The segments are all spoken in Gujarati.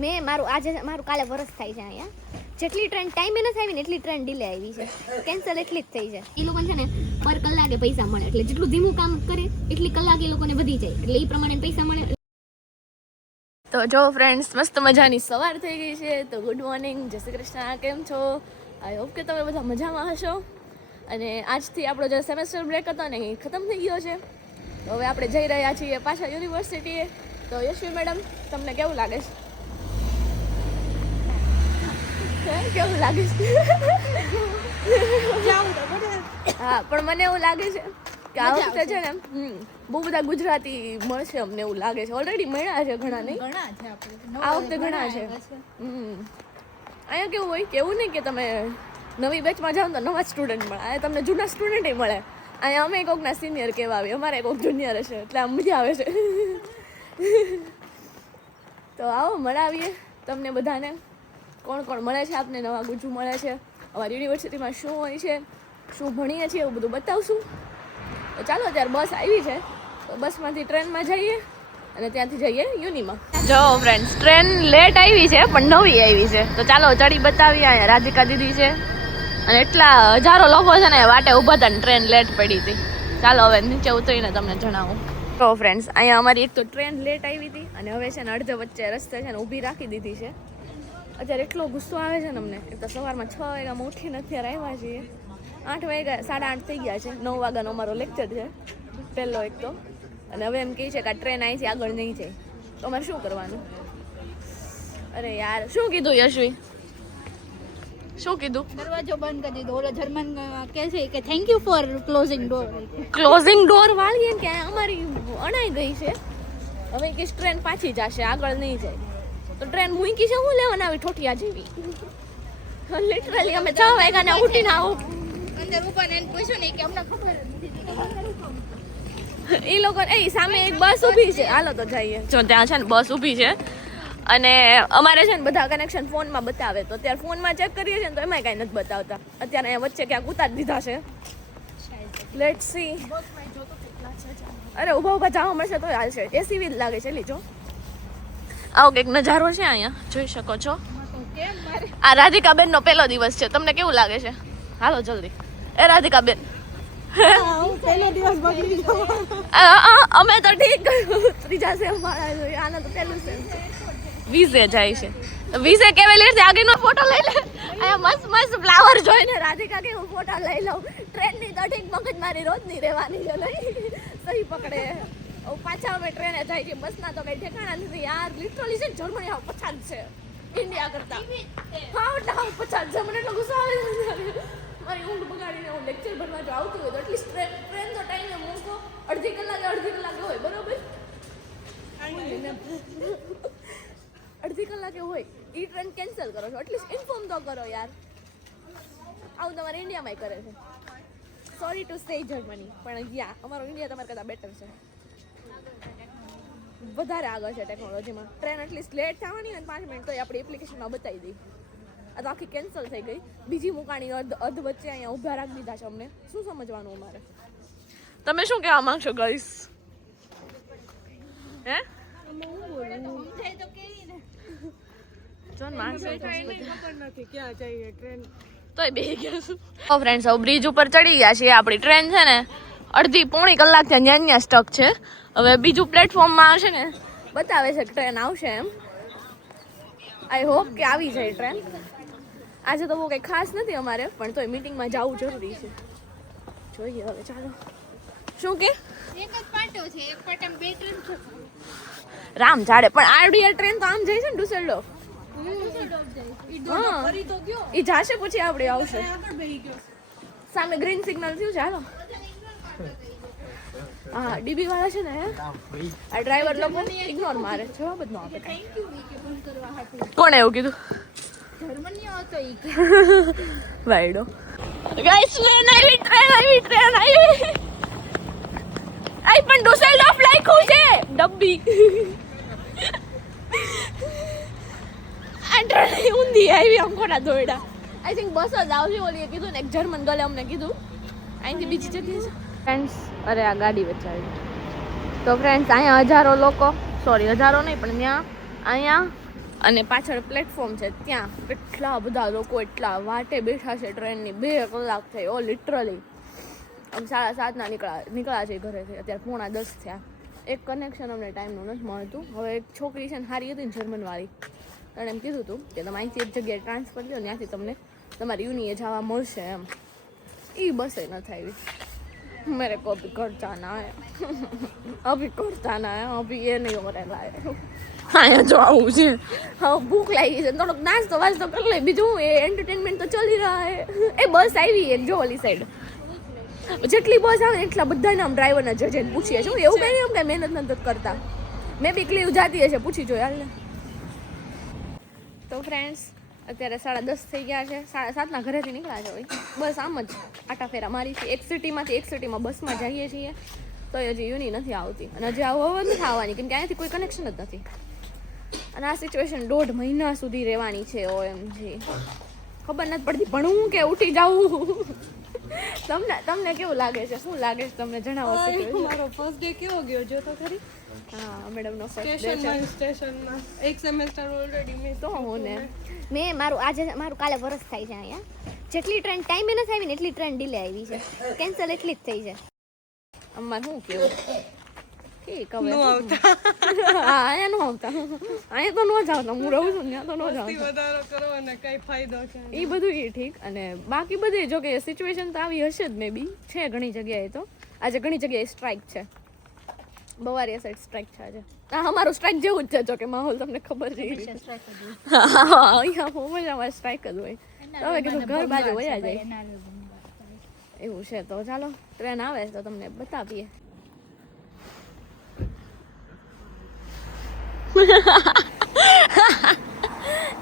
મારું કાલે વરસ થાય છે અહીંયા. જેટલી ટ્રેન ટાઈમે નથી આવી ને એટલી ટ્રેન ડિલે આવી છે. કેન્સલ એટલી જ થઈ છે. એ લોકો છે ને પર કલાકે પૈસા મળે, એટલે જેટલું ધીમું કામ કરે એટલી કલાક એ લોકોને વધી જાય, એટલે એ પ્રમાણે પૈસા મળે. તો જો ફ્રેન્ડ્સ, મસ્ત મજાની સવાર થઈ ગઈ છે. તો ગુડ મોર્નિંગ, જય શ્રી કૃષ્ણ. કેમ છો? આઈ હોપ કે તમે બધા મજામાં હશો. અને આજથી આપણો જે સેમેસ્ટર બ્રેક હતો ને એ ખતમ થઈ ગયો છે. તો હવે આપણે જઈ રહ્યા છીએ પાછા યુનિવર્સિટીએ. તો યશવી મેડમ, તમને કેવું લાગે છે? કેવું લાગે છે? હા, પણ મને એવું લાગે છે કે આ વખતે છે ને બહુ બધા ગુજરાતી મળશે અમને એવું લાગે છે. ઓલરેડી મળ્યા છે ઘણા, નહીં? આ વખતે ઘણા છે. અહીંયા કેવું હોય કે એવું નહીં કે તમે નવી બેચમાં જાઓ તો નવા સ્ટુડન્ટ મળે. અહીંયા તમને જૂના સ્ટુડન્ટ મળે. અહીંયા અમે કોઈકના સિનિયર કહેવા આવીએ, અમારે કોઈક જુનિયર હશે, એટલે આમ મજા આવે છે. તો આવો મળાવીએ તમને બધાને. કોણ કોણ મળે છે આપને, નવા ગુજુ મળે છે, અમારી યુનિવર્સિટીમાં શું હોય છે, શું ભણીએ છીએ, એવું બધું બતાવશું. તો ચાલો, અત્યારે બસ આવી છે, તો બસમાંથી ટ્રેનમાં જઈએ અને ત્યાંથી જઈએ યુનિમાં. જો ફ્રેન્ડ્સ, ટ્રેન લેટ આવી છે પણ નવી આવી છે. તો ચાલો ચડી બતાવીએ. અહીંયા રાધિકા દીદી છે અને એટલા હજારો લોકો છે ને વાટે ઊભા હતા ને ટ્રેન લેટ પડી હતી. ચાલો હવે નીચે ઉતરીને તમને જણાવું. તો ફ્રેન્ડ્સ, અહીંયા અમારી એક તો ટ્રેન લેટ આવી હતી અને હવે છે ને અડધે વચ્ચે રસ્તે છે ને ઊભી રાખી દીધી છે. અત્યારે એટલો ગુસ્સો આવે છે ને અમને. એક તો સવારમાં 6 વાગ્યામાં ઉઠીને અત્યારે આવ્યા છીએ. 8 વાગ્યા, 8:30 થઈ ગયા છે. 9 વાગ્યાનો અમારો લેક્ચર છે પહેલો એક તો. અને હવે એમ કહે છે કે આ ટ્રેન અહીંથી આગળ નહીં જાય. તો અમારે શું કરવાનું? અરે યાર, શું કીધું યશવી? શું કીધું? દરવાજો બંધ કરી દીધો. ઓલો જર્મન કહે છે કે thank you for closing door. Closing door વાળીએ કે અમારી અણાઈ ગઈ છે. હવે કે ટ્રેન પાછી જશે, આગળ નહીં જાય. તો ટ્રેન મૂકી છે, હું લેવાના આવી ઠોઠિયા જેવી. લિટરલી અમે 6 વાગ્યાના ઉઠીને આવું અંદર ઉભા ને પૂછ્યું નહીં કે અમને ખબર એ લોકો. એ સામે એક બસ ઊભી છે, હાલો તો જઈએ. જો ત્યાં છે ને બસ ઊભી છે અને અમારે છે ને બધા કનેક્શન ફોનમાં બતાવે. તો અત્યારે ફોનમાં ચેક કરીએ છીએ ને તો એમાંય કાંઈ નથી બતાવતા. અત્યારે અહીંયા વચ્ચે ક્યાંક ઉતારી દીધા છે. Let's see. અરે ઊભા ઊભા જવા મળશે તો હાલશે. એસી જ લાગે છે. લીજો આવો કંઈક નજારો છે અહીંયા, જોઈ શકો છો. આ રાધિકાબેન નો પહેલો દિવસ છે. તમને કેવું લાગે છે? હાલો જલ્દી. એ રાધિકાબેન, અમે તો ઠીક ત્રીજા સેમ વાળા જોઈએ. આના તો પહેલું સેમ છે. વિઝે જાય છે. વિઝે કેવેલિયર થી આગળનો ફોટો લઈ લે. અહીંયા મસ્ત મસ્ત ફ્લાવર જોઈને રાધિકા કે હું ફોટો લઈ લઉં. ટ્રેનની તો ઠીક મગજ મારી રોજની રહેવાની છે, નહીં? સહી પકડે. પાછા અમે ટ્રેને જાય છે. બસના તો કઈ ઠેકાણા નથી યાર. લિટરલી છે જર્મની હાવ પછાત છે ઇન્ડિયા કરતા. હાવ પછાત છે. મને એટલો ગુસ્સો આવે છે. મારી ઊંઘ બગાડીને હું લેક્ચર ભરવા જો આવતી હોય તો એટલીસ્ટ ટ્રેન તો ટાઈમે મૂકો. અડધી કલાકે હોય, બરોબર? અડધી કલાકે હોય એ ટ્રેન કેન્સલ કરો છો, એટલીસ્ટ ઇન્ફોર્મ તો કરો યાર. આવું તમારે ઇન્ડિયામાં કરે છે. સોરી ટુ સે જર્મની, પણ યા અમારો ઇન્ડિયા તમારે કરતાં બેટર છે. વધારે આગળ છે ટેકનોલોજીમાં. ટ્રેન એટલીસ્ટ લેટ થવાની હોય 5 મિનિટ તો આપણી એપ્લિકેશનમાં બતાવી દઈ. આ તો આખી કેન્સલ થઈ ગઈ. બીજી મુકાણી અધ વચ્ચે અહીંયા ઊભા રાખી દીધા છે અમને. શું સમજવાનું અમારે? તમે શું કહેવા માંગશો ગાઈસ? હે તોય બે ગયા. ફ્રેન્ડ્સ, હવે બ્રિજ ઉપર ચડી ગયા છીએ. આપણી ટ્રેન છે ને અડધી પોણી કલાક ત્યાં ત્યાં સ્ટક છે. હવે બીજું પ્લેટફોર્મમાં છે ને બતાવે છે કે ટ્રેન આવશે એમ. આઈ હોપ કે આવી જાય ટ્રેન. આજે તો બહુ કંઈ ખાસ નથી અમારે, પણ તોય મીટિંગમાં જવું જરૂરી છે. જોઈએ હવે, ચાલો. શું કે એક જ પાટો છે, એક પાટામાં 2 ટ્રેન છે. રામ જાડે પણ આઈડિયલ ટ્રેન તો આમ જાય છે ને ડુસેલ્ડોર્ફ. એ જાશે પછી આપણે આવશે. સામે ગ્રીન સિગ્નલ થયું છે. હાલો. હા, ડીબી વાળા છે ને આ ડ્રાઈવર લોકો ઇગ્નોર મારે, જવાબ જ ન આપે. કોણે એવું કીધું? જર્મની હતો ઈ કે વાઈડો. ગાઈસ, ટ્રેન આવી. આઈ પણ ડુસેલ્ડોર્ફ લખ્યું છે ડબ્બી. આ ટ્રેન ઊંધી આવી આમ ખોટા દોયડા. આઈ થિંક બસ જ આવશે. ઓલીએ કીધું ને એક જર્મન ગલે અમને કીધું અહીંથી બીજી જતી છે. ફ્રેન્ડ્સ, અરે આ ગાડી વચ્ચે આવી. તો ફ્રેન્ડ્સ, અહીંયા હજારો લોકો, સોરી હજારો નહીં પણ અહીંયા અને પાછળ પ્લેટફોર્મ છે ત્યાં કેટલા બધા લોકો એટલા વાટે બેઠા છે ટ્રેનની 2 કલાક થઈ ઓ લિટરલી આમ 7:30 નીકળ્યા છે ઘરેથી અત્યારે 9:45 થયા એક કનેક્શન અમને ટાઈમનું નથી મળતું હવે એક છોકરી છે ને સારી હતી ને જર્મનવાળી એણે એમ કીધું હતું કે તમે અહીંથી એક જગ્યાએ ટ્રાન્સફર લો ત્યાંથી તમને તમારી યુનિએ જવા મળશે એમ એ બસે નથી આવી मेरे को अभी घर जाना है अभी घर जाना है अभी ये नहीं हो रहा है हाँ जो आऊँ છે હા ભૂખ લાગી છે થોડોક નાસ્તો વાસ્તો કરી લે બીજું એ એન્ટરટેનમેન્ટ તો ચાલી રહ્યા હે એ બસ આવી એક જો ઓલી સાઈડ જેટલી બસ આવે એટલા બધાને આમ ડ્રાઈવરના જજે પૂછીએ શું એવું કંઈ નહીં કે મહેનત નથી કરતા મેં બી ક્લીવ જાતી હશે પૂછી જોઈએ હાલ તો ફ્રેન્ડ્સ અત્યારે 10:30 થઈ ગયા છે 7:30 ઘરેથી નીકળ્યા છે ભાઈ બસ આમ જ આટા ફેરા મારી છે એક સિટીમાંથી એક સિટીમાં બસમાં જઈએ છીએ તો હજી યુની નથી આવતી અને હજી આવું નથી આવવાની કેમ કે અહીંયાથી કોઈ કનેક્શન જ નથી અને આ સિચ્યુએશન 1.5 મહિના સુધી રહેવાની છે OMG ખબર નથી પડતી ભણવું કે ઉઠી જવું તમને કેવું લાગે છે શું લાગે છે તમને જણાવો મારો ફર્સ્ટ ડે કેવો ગયો જો તો ખરી હા મેડમનો ફર્સ્ટ ડે છે સ્ટેશનમાં એક સેમેસ્ટર ઓલરેડી મિસ તો હું ને મેં મારું કાલે વરસ થાય છે અહીંયા જેટલી ટ્રેન ટાઈમે નથી આવી ને એટલી ટ્રેન ડીલે આવી છે કેન્સલ એટલી જ થઈ છે અમારે શું કેવું ઠીક હવે નો આવતા હા અહીંયા નો આવતા અહીંયા તો ન જ આવતા હું રહું છું ત્યાં તો ન જ આવતા વધારો કરો અને કઈ ફાયદો છે એ બધું એ ઠીક અને બાકી બધી જો કે સિચ્યુએશન તો આવી હશે જ મે બી છે ઘણી જગ્યાએ તો આજે ઘણી જગ્યાએ સ્ટ્રાઇક છે બવારિયા સાઈડ સ્ટ્રાઇક છે આજે હા અમારું સ્ટ્રાઇક જેવું જ છે જો કે માહોલ તમને ખબર છે અહીંયા મજામાં સ્ટ્રાઇક જ હોય હવે કીધું ઘર બાજુ વયા જાય એવું છે તો ચાલો ટ્રેન આવે તો તમને બતાવીએ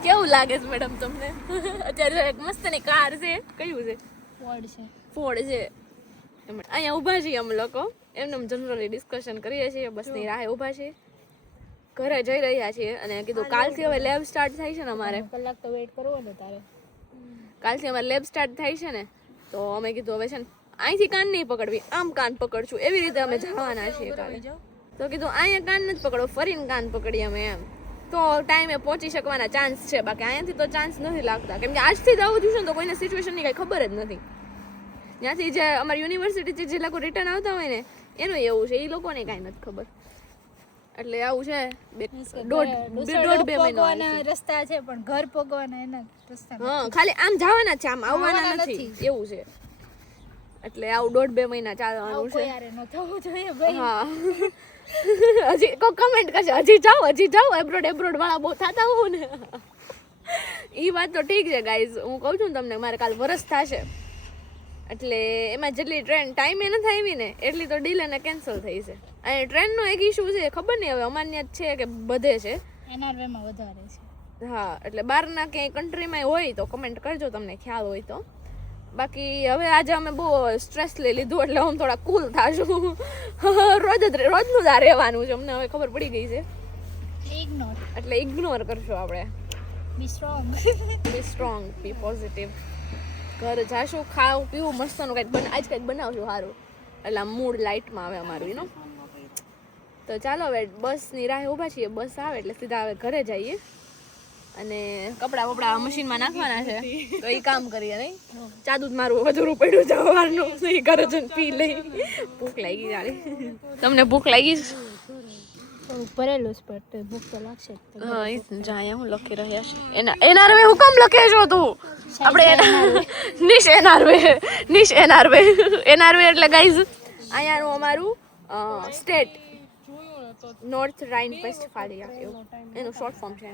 કેવું લાગે છે મેડમ તમને અત્યારે એક મસ્ત ની કાર છે કયું છે ફોર્ડ છે અહીંયા ઊભા છીએ અમે લોકો એમને જનરલી ડિસ્કશન કરીએ છીએ બસની રાહે ઊભા છીએ ઘરે જઈ રહ્યા છીએ અને કીધું કાલથી હવે લેબ સ્ટાર્ટ થાય છે ને અમારે કલાક તો વેઇટ કરવો ને તારે કાલથી અમારે લેબ સ્ટાર્ટ થાય છે ને તો અમે કીધું હવે છે ને અહીંથી કાન નહીં પકડવી આમ કાન પકડશું એવી રીતે અમે જવાના છીએ કાલે તો કીધું અહીંયા કાન નથી પકડવો ફરીને કાન પકડીએ અમે એમ તો ટાઈમે પહોંચી શકવાના ચાન્સ છે બાકી અહીંયાથી તો ચાન્સ નથી લાગતા કેમ કે આજથી જ આવું થયું છે ને તો કોઈને સિચ્યુએશનની કાંઈ ખબર જ નથી ત્યાંથી જે અમારી યુનિવર્સિટીથી જે લોકો રિટર્ન આવતા હોય ને એનું એવું છે એ લોકોને કાંઈ નથી ખબર એટલે આવું છે દોઢ બે મહિનો રસ્તા છે પણ ઘર પગવાના એના રસ્તા હા ખાલી આમ જવાના છે આમ આવવાના નથી એવું છે એટલે આવું 1.5-2 મહિના ચાલવાનું છે યાર ન થવું જોઈએ ભાઈ હા હજી કોઈ કમેન્ટ કરશે હજી જાઓ એબ્રોડ વાળા બહુ થતા હોવ ને એ વાત તો ઠીક છે ગાઈઝ હું કહું છું ને તમને મારે કાલ વરસ થશે એટલે એમાં જેટલી ટ્રેન ટાઈમે નથી આવી ને એટલી તો ડીલ અને કેન્સલ થઈ છે અને ટ્રેનનો એક ઇશ્યુ છે ખબર નહીં હવે અમાન્ય જ છે કે બધે છે NRV માં વધારે છે હા એટલે બહારના ક્યાંય કન્ટ્રીમાં હોય તો કમેન્ટ કરજો તમને ખ્યાલ હોય તો બાકી હવે આજે અમે બહુ સ્ટ્રેસ લઈ લીધું એટલે હું થોડા કુલ થાશું રોજનું જ આ રહેવાનું છે અમને હવે ખબર પડી ગઈ છે ઇગ્નોર એટલે ઇગ્નોર કરશું આપણે બી સ્ટ્રોંગ બી પોઝિટિવ ઘર જાશું ખાવું પીવું મસ્તનું કંઈક આજ કંઈક બનાવશું સારું એટલે મૂડ લાઇટમાં આવે અમારું એનો તો ચાલો હવે બસની રાહે ઊભા છીએ બસ આવે એટલે સીધા હવે ઘરે જઈએ અને કપડાં બપડા મશીનમાં નાખવાના છે તો એ કામ કરીએ નહીં ચાદુ જ મારું અધૂરું પડ્યું જવાનું એ ઘરે જઈને પી લઈ ભૂખ લાગી જાણે તમને ભૂખ લાગી ભરેલું સ્પટ ભૂખ તો લાગશે હા એ જાય હું લખી રહ્યા છે એના રે હું કામ લખે છો તું આપણે નિશ એનઆરવે એટલે ગાઈઝ અહીંયાનું અમારું સ્ટેટ નોર્થ રાઇન વેસ્ટફાલિયા એવું એનું શોર્ટ ફોર્મ છે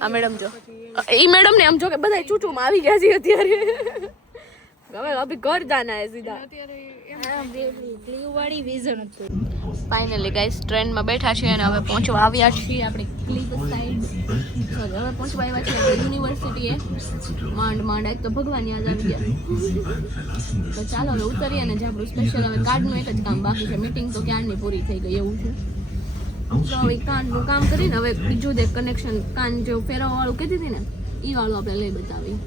આ મેડમ જો એ મેડમ ને આમ જો કે બધા ચૂચુમાં આવી ગયા છે અત્યારે હવે અભી ઘર જાના હે સીધા બ્લુ વાળી વિઝન હતું ફાઇનલી ગાઈસ ટ્રેનમાં બેઠા છીએ અને હવે પહોંચવા આવ્યા છીએ આપણે ક્લિક સાઈડ સોરી હવે પહોંચવા આવ્યા છીએ યુનિવર્સિટીએ માંડ એક તો ભગવાન યાદ આવી ગયા તો ચાલો હવે ઉતરીએ અને જે આપણું સ્પેશિયલ હવે કાર્ડનું એક જ કામ બાકી છે મીટિંગ તો ક્યારની પૂરી થઈ ગઈ એવું છે તો હવે કાનનું કામ કરીને હવે બીજું દે કનેક્શન કાન જે ફેરવવાળું કીધી હતી ને એ વાળું આપણે લઈ બતાવી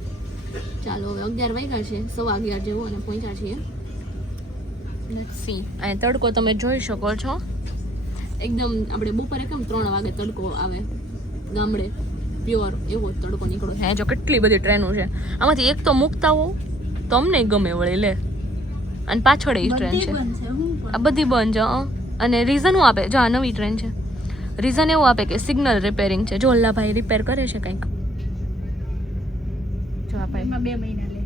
ચાલો હવે 11 વાગ્યા છે 11:15 જેવું અને પહોંચ્યા છીએ લેટ્સ સી આ તડકો તમે જોઈ શકો છો એકદમ આપણે બપોરે કેમ 3 વાગે તડકો આવે ગામડે પ્યોર એવો જ તડકો નીકળ્યો છે. જો કેટલી બધી ટ્રેનો છે, આમાંથી એક તો મૂકતા હોવ તો અમને ગમે વળી લે. અને પાછળ એ ટ્રેન છે, આ બધી બંધ છે. અને રીઝન શું આપે? જો આ નવી ટ્રેન છે, રીઝન એવું આપે કે સિગ્નલ રિપેરિંગ છે. જો ઓલા ભાઈ રિપેર કરે છે કંઈક. જો આ ભાઈ 2 મહિના લે.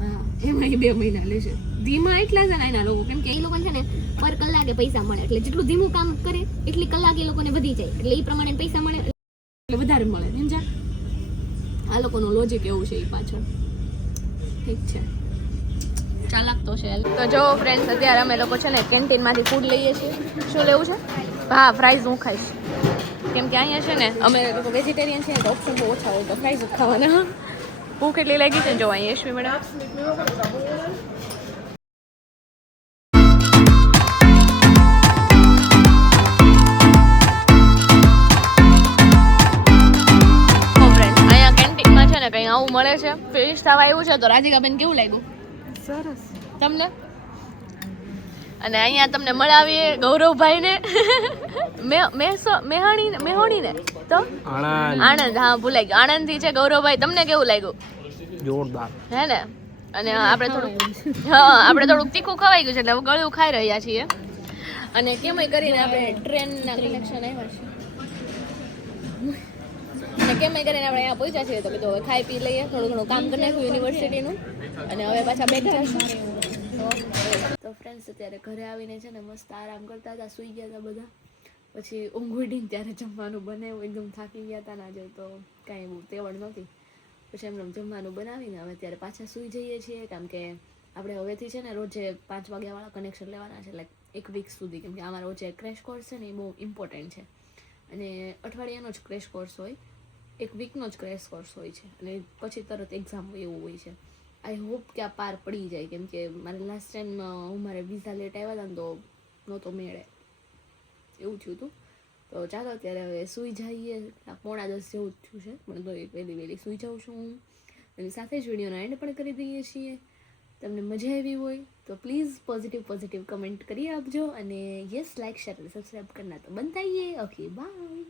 હા, એમાં 2 મહિના લેશે. ધીમા એટલા છે ને એના લોકો, કેમ કે એ લોકો છે ને પર કલાકે પૈસા મળે, એટલે જેટલું ધીમું કામ કરે એટલી કલાક એ લોકોને વધી જાય, એટલે એ પ્રમાણે પૈસા મળે. એટલે વધારે મળે. સમજા? આ લોકોનું લોજિક એવું છે એ પાછળ. ઠીક છે, ચાલાક તો છે. તો જો ફ્રેન્ડ્સ, અત્યારે અમે લોકો છે ને કેન્ટીનમાંથી ફૂડ લઈએ છીએ. શું લેવું છે? હા, ફ્રાઈઝ હું ખાઈશ, કેમ કે અહીંયા છે ને અમે લોકો વેજીટેરિયન છીએ તો ઓપ્શન બહુ ઓછા હોય, તો ફ્રાઈઝ જ ખાવાના. ભૂખ એટલી લાગી છે ને. જો અહીંયા યશવી મેડમ કઈ આવું મળે છે. ફિનિશ થવા આવ્યું છે. તો રાધિકાબેન કેવું લાગ્યું? સરસ. તમને? અને અહીંયા તમને મળાવીએ ગૌરવભાઈને મેહોણીને તો આણંદ. હા, ભૂલાઈ ગયું. આણંદથી છે ગૌરવભાઈ. તમને કેવું લાગ્યું? જોરદાર હે ને? અને આપણે થોડુંક તીખું ખવાઈ ગયું છે એટલે ગળું ખાઈ રહ્યા છીએ. અને કેમય કરીને આપણે ટ્રેનના કનેક્શન આવ્યા છે, અને કેમય કરીને આપણે અહીંયા પહોંચ્યા છીએ. તો કીધું હવે ખાઈ પી લઈએ, થોડું ઘણું કામ કરી નાખ્યું યુનિવર્સિટીનું, અને હવે પાછા બેક જશું. તો ફ્રેન્ડ્સ, અત્યારે ઘરે આવીને છે ને મસ્ત આરામ કરતા હતા, સૂઈ ગયા હતા બધા. પછી ઊંઘ ઉડીને ત્યારે જમવાનું બનાવ્યું. એકદમ થાકી ગયા હતા ને આજે, તો કાંઈ એવું તેવડ નહોતી. પછી એમને જમવાનું બનાવીને હવે ત્યારે પાછા સૂઈ જઈએ છીએ, કારણ કે આપણે હવેથી છે ને રોજે 5 વાગ્યાવાળા કનેક્શન લેવાના છે, લાઈક 1 વીક સુધી. કેમ કે અમારો જે ક્રેશ કોર્સ છે ને એ બહુ ઇમ્પોર્ટન્ટ છે, અને અઠવાડિયાનો જ ક્રેશ કોર્સ હોય, 1 વીકનો જ ક્રેશ કોર્સ હોય છે, અને પછી તરત એક્ઝામ હોય એવું હોય છે. આઈ હોપ કે આ પાર પડી જાય, કેમ કે મારે લાસ્ટ ટાઈમ મારે વિઝા લેટ આવ્યા હતા ને તો નહોતો મેળે, એવું થયું હતું. તો ચાલો અત્યારે હવે સૂઈ જઈએ. 9:45 જેવું જ થયું છે, પણ તો વહેલી સૂઈ જાઉં છું હું. અને સાથે જ વિડીયોનો એન્ડ પણ કરી દઈએ છીએ. તમને મજા આવી હોય તો પ્લીઝ પોઝિટિવ કમેન્ટ કરી આપજો. અને યસ, લાઈક શેર અને સબસ્ક્રાઈબ કરના તો બનતા ही है. Okay, by.